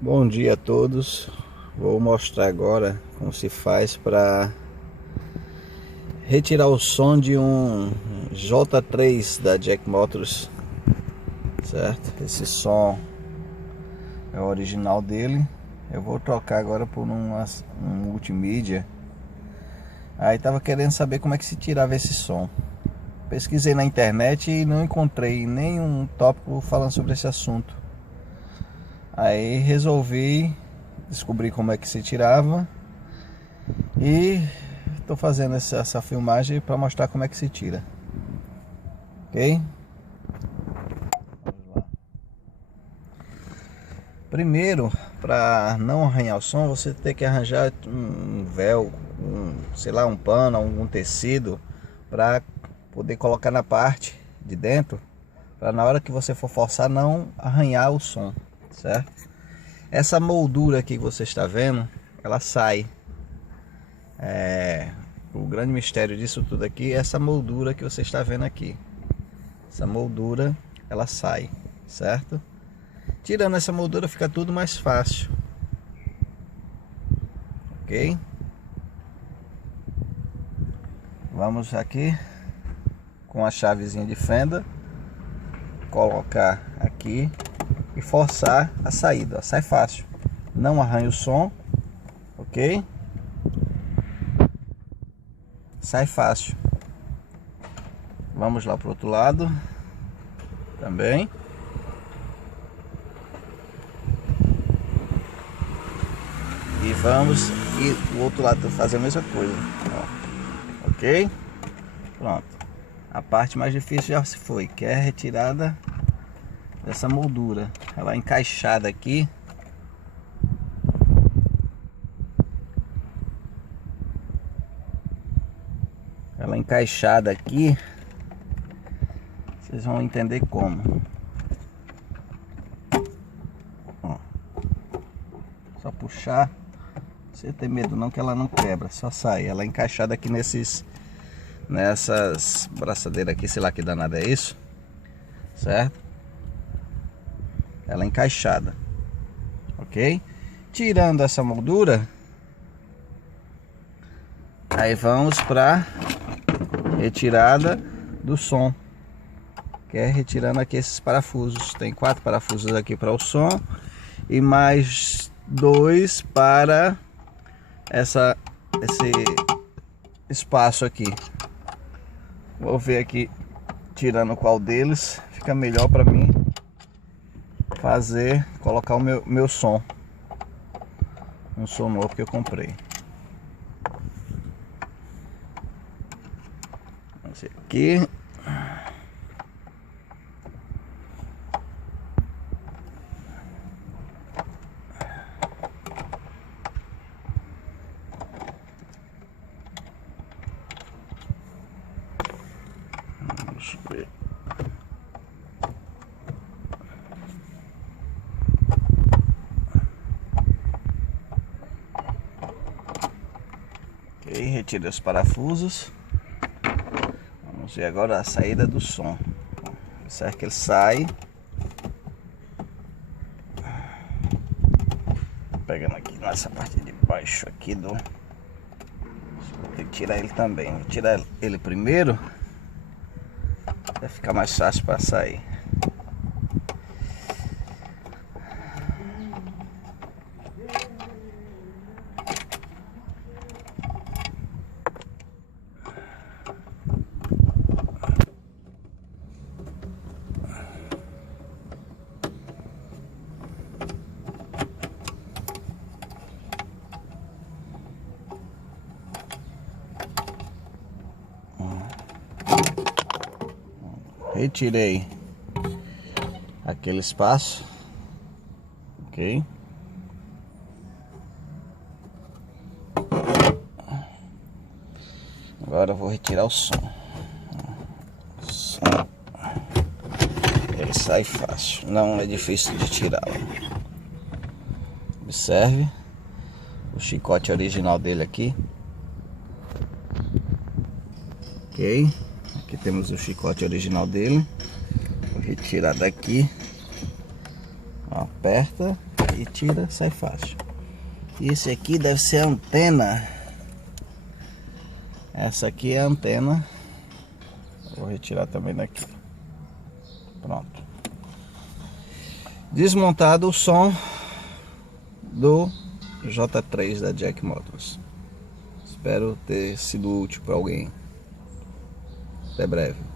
Bom dia a todos. Vou mostrar agora como se faz para retirar o som de um J3 da Jack Motors, certo? Esse som é o original dele. Eu vou trocar agora por um multimídia. Aí tava querendo saber como é que se tirava esse som. Pesquisei na internet e não encontrei nenhum tópico falando sobre esse assunto. Aí resolvi descobrir como é que se tirava e estou fazendo essa filmagem para mostrar como é que se tira, ok? Vamos lá. Primeiro, para não arranhar o som, você tem que arranjar um véu, sei lá, um pano, algum tecido para poder colocar na parte de dentro, para na hora que você for forçar não arranhar o som, certo? Essa moldura aqui que você está vendo, ela sai. O grande mistério disso tudo aqui é essa moldura que você está vendo aqui. Essa moldura, ela sai, certo? Tirando essa moldura fica tudo mais fácil. Ok? Vamos aqui com a chavezinha de fenda, colocar aqui e forçar a saída. Sai fácil, não arranha o som, ok? Sai fácil. Vamos lá para o outro lado também. E vamos, e o outro lado fazer a mesma coisa. Ó, ok? Pronto. A parte mais difícil já se foi, que é a retirada dessa moldura. Ela é encaixada aqui. Ela é encaixada aqui. Vocês vão entender como. Ó. Só puxar. Você tem medo não que ela não quebra, só sai. Ela é encaixada aqui nessas braçadeiras aqui, sei lá que danada é isso, certo? Ela é encaixada, ok? Tirando essa moldura, aí vamos para retirada do som, que é retirando aqui esses parafusos. Tem 4 parafusos aqui para o som e mais 2 para esse espaço aqui. Vou ver aqui, tirando qual deles fica melhor para mim colocar o meu som, um som novo que eu comprei. Vamos ver aqui. Vamos ver. Ok, retirei os parafusos. Vamos ver agora a saída do som. Será que ele sai? Pegando aqui nessa parte de baixo aqui do... Vou ter que tirar ele também. Vou tirar ele primeiro, vai ficar mais fácil para sair. Retirei aquele espaço, ok? Agora eu vou retirar o som. Ele sai fácil, não é difícil de tirá-lo. Observe o chicote original dele aqui, ok? Aqui temos o chicote original dele. Vou retirar daqui. Aperta e tira, sai fácil. E esse aqui deve ser a antena. Essa aqui é a antena. Vou retirar também daqui. Pronto. Desmontado o som do J3 da Jack Motors. Espero ter sido útil para alguém. Até breve.